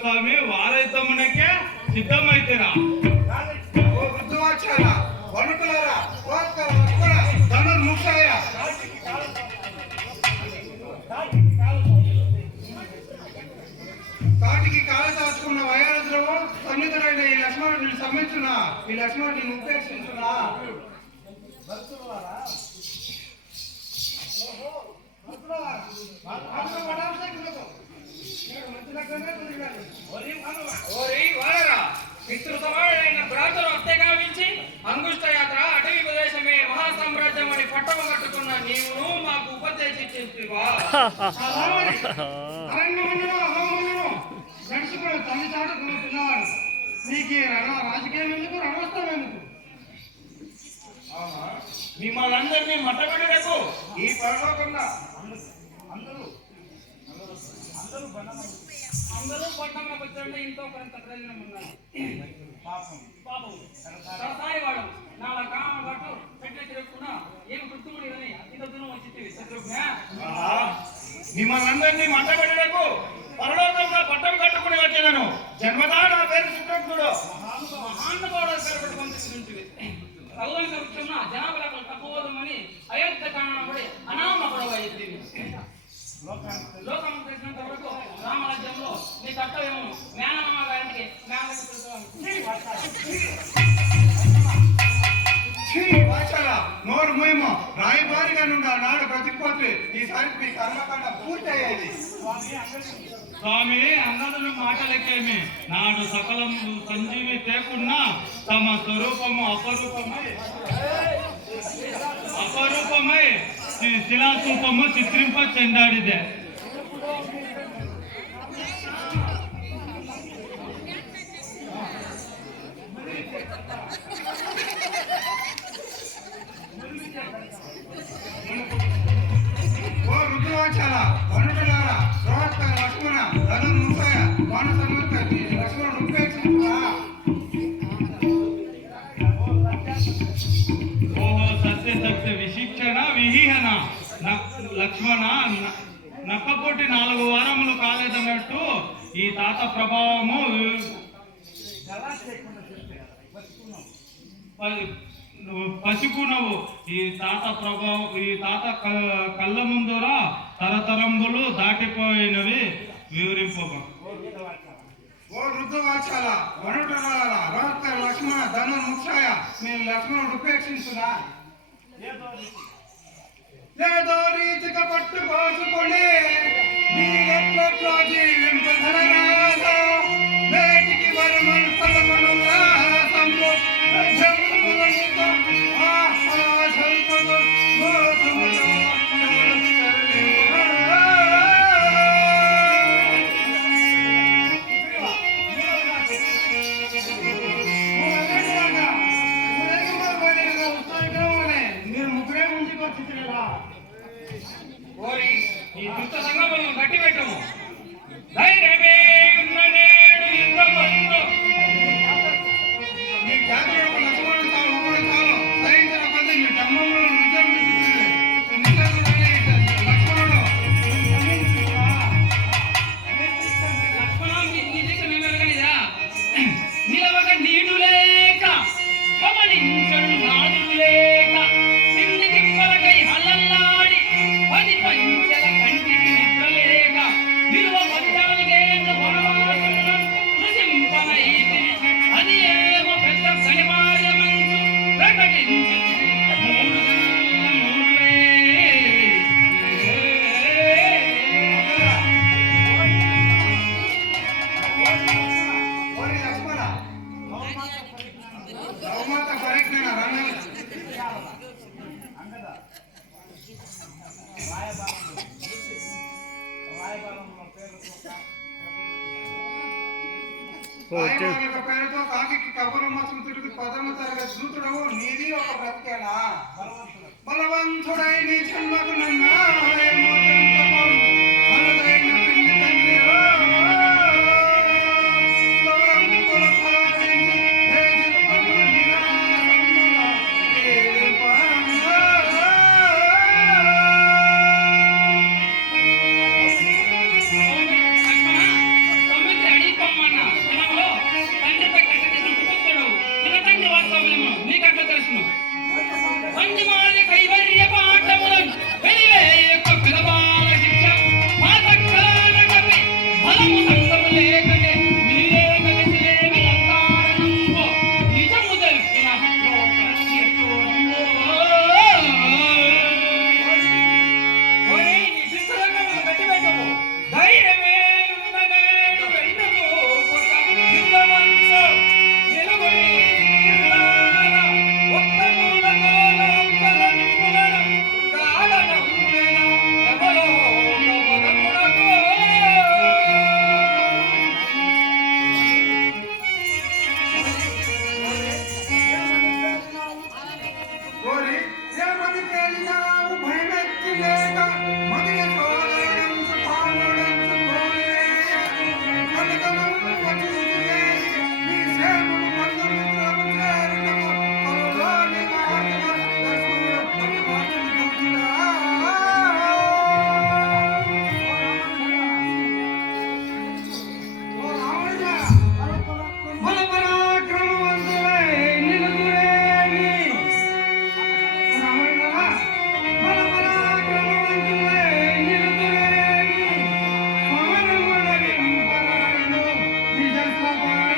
స్వామి వారైతమునకే సిద్ధమైతేరా. ఓ వృద్ధవాచాల దాచుకున్న వయోధులము సన్నిధుడైన ఈ లక్ష్మణుడిని సమ్మించున ఈ లక్ష్మణుడిని ఉపేక్షించునా పితృసమాడైన భ్రాతలు హత్య గావించి అంగుష్ట యాత్ర అటవీ ప్రదేశమే మహాసామ్రాజ్యం అని పట్టము కట్టుకున్న నీవును మాకు ఉపదేశించివా అరణ్యములను అహోములను నడుచుకుని తల్లి చాటుకుంటున్నారు నీకు ఈ రణ రాజకీయం ఎందుకు రణవస్తం ఎందుకు మిమ్మల్ని అందరినీ మట్టబెట్టకు ఈ పరలోకంలో అందరూ పట్టణంలో వచ్చండి ఇంట్లో కొంత ప్రయోజనం ఉన్నది పాపం. సరసారి వాడు. నాలా కామ పట్టు పెట్టే తిరుగుతున్నా ఏం గుర్తుముడి అని ఇంత దూరం వచ్చి శత్రుఘ్న. మిమ్మల్ని అందరినీ మట్టబెట్టకు పరలోకంలో పట్టం కట్టుకుని వచ్చేదను. జన్మదా నా పేరు శుక్రజ్ఞుడు మహానుభావుడు కలబడి పంపిస్తుంటుంది పౌరులకు వృక్షంన జనాభా తక్కువదమని అయోధ్య కారణపడి అనామ గొడవ ఎత్తింది లోకం రామరాజ్యంలో నీ కర్తవ్యము మేనమామ గారికి నోరు మూయమ. రాయబారిగా నుండి నాడు ప్రతిపోతే ఈసారి మీ కర్మకాండ పూర్తి అయ్యేది స్వామి అన్నదుల మాటలకేమి? నాడు సకలం సంజీవి తేకున్నా తమ స్వరూపము అపరూపమై. అపరూపమై. శి- శిలాసూపము చిత్రింప చెందాడిదే. రోహత్క లక్ష్మణ ఉపేక్షించురా ఓహో సత్య సత్య విశిక్షణ విహీహన లక్ష్మణ న- నక్కపోటి నాలుగు వారములు కాలేదన్నట్టు ఈ తాత ప్రభావము. ప- నువ్వు. పసికునవు ఈ తాత ప్రభావం ఈ తాత కళ్ళ ముందురా తరతరంబులు దాటిపోయినవి. వివరింపబ. ఓ రుద్రవాచాల వనుకులారా రోహత్క లక్ష్మణ ధనుర్ముఖాయ మీ లక్ష్మణుడు ఉపేక్షించురా లేదో రీతిగా పట్టుకోసుకొని నీవెట్లట్లో జీవింపధనరాదా నిలవక లేక గమనించడు నాదుడు లేక పేరుతో కాకి కబురు మోసం పదమ తరగతి దూతుడవు నీది ఒక బ్రతికేనా బలవంతుడై Bye-bye.